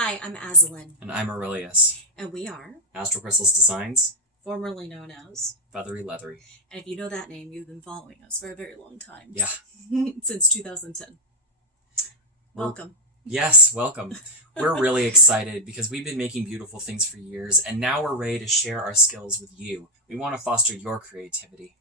Hi, I'm Azalyne. And I'm Aurelius. And we are Astral Crystals Designs, formerly known as Feathery Leathery. And if you know that name, you've been following us for a very long time. Yeah. Since 2010. Welcome. Yes, welcome. We're really excited because we've been making beautiful things for years, and now we're ready to share our skills with you. We want to foster your creativity.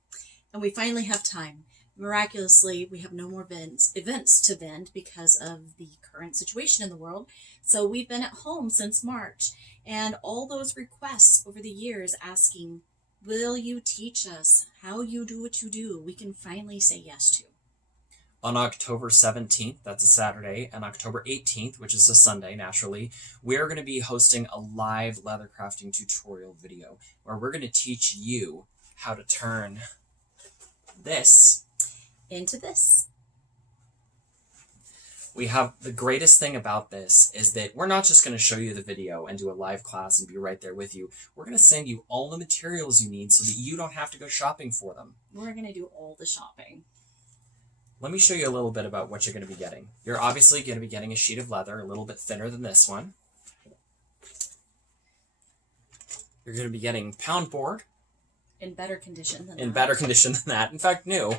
And we finally have time. Miraculously, we have no more events to vend because of the current situation in the world. So we've been at home since March, and all those requests over the years asking, will you teach us how you do what you do? We can finally say yes to. On October 17th, that's a Saturday, and October 18th, which is a Sunday, naturally, we're going to be hosting a live leather crafting tutorial video where we're going to teach you how to turn this into this. We have the greatest thing about this is that we're not just going to show you the video and do a live class and be right there with you. We're going to send you all the materials you need so that you don't have to go shopping for them. We're going to do all the shopping. Let me show you a little bit about what you're going to be getting. You're obviously going to be getting a sheet of leather, a little bit thinner than this one. You're going to be getting pound board. In better condition than that. In better condition than that. In fact, new.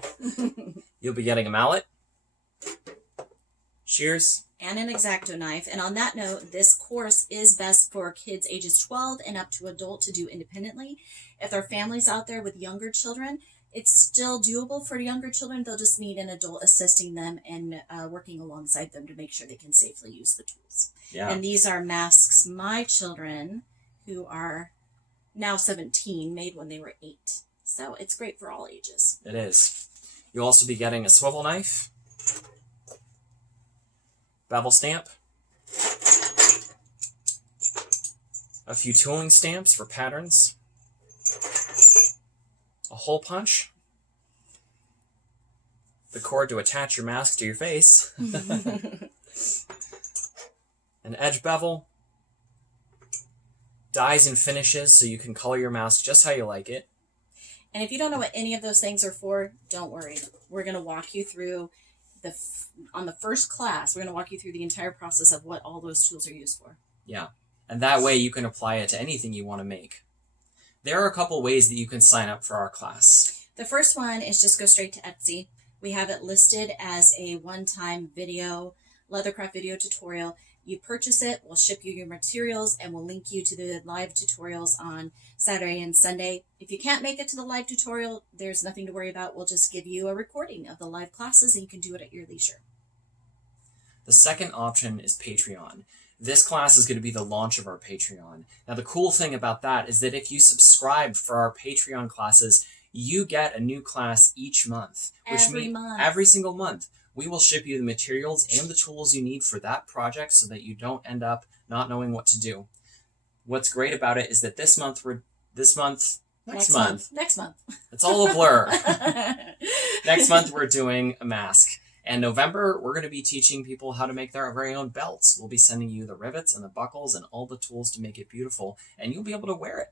You'll be getting a mallet, shears, and an X-Acto knife. And on that note, this course is best for kids ages 12 and up to adult to do independently. If there are families out there with younger children, it's still doable for younger children. They'll just need an adult assisting them and working alongside them to make sure they can safely use the tools. Yeah. And these are masks my children, who are now 17, made when they were 8. So it's great for all ages. It is. You'll also be getting a swivel knife, bevel stamp, a few tooling stamps for patterns, a hole punch, the cord to attach your mask to your face, an edge bevel, dyes and finishes so you can color your mask just how you like it. And if you don't know what any of those things are for, don't worry. We're going to walk you through on the first class. We're going to walk you through the entire process of what all those tools are used for. Yeah, and that way you can apply it to anything you want to make. There are a couple ways that you can sign up for our class. The first one is just go straight to Etsy. We have it listed as a one-time video, Leathercraft video tutorial. You purchase it, we'll ship you your materials, and we'll link you to the live tutorials on Saturday and Sunday. If you can't make it to the live tutorial, there's nothing to worry about. We'll just give you a recording of the live classes, and you can do it at your leisure. The second option is Patreon. This class is going to be the launch of our Patreon. Now, the cool thing about that is that if you subscribe for our Patreon classes, you get a new class each month. Every single month. We will ship you the materials and the tools you need for that project so that you don't end up not knowing what to do. What's great about it is that next month. It's all a blur. Next month, we're doing a mask. And November, we're going to be teaching people how to make their very own belts. We'll be sending you the rivets and the buckles and all the tools to make it beautiful, and you'll be able to wear it.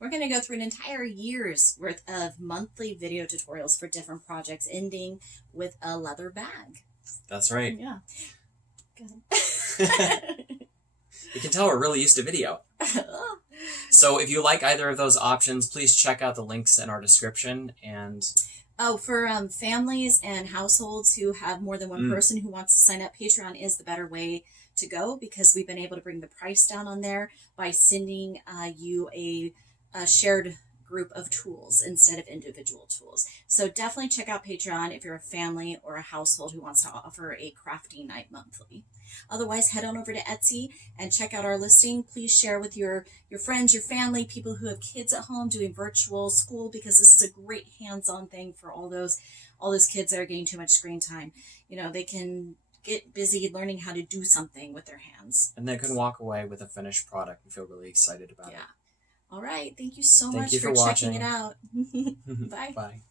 We're going to go through an entire year's worth of monthly video tutorials for different projects, ending with a leather bag. That's right. Yeah. Go ahead. You can tell we're really used to video. So if you like either of those options, please check out the links in our description. And for families and households who have more than one person who wants to sign up, Patreon is the better way to go because we've been able to bring the price down on there by sending you a shared group of tools instead of individual tools. So definitely check out Patreon if you're a family or a household who wants to offer a crafting night monthly. Otherwise, head on over to Etsy and check out our listing. Please share with your friends, your family, people who have kids at home doing virtual school, because this is a great hands-on thing for all those kids that are getting too much screen time. You know, they can get busy learning how to do something with their hands. And they can walk away with a finished product and feel really excited about it. All right. Thank you so much for checking it out. Bye. Bye.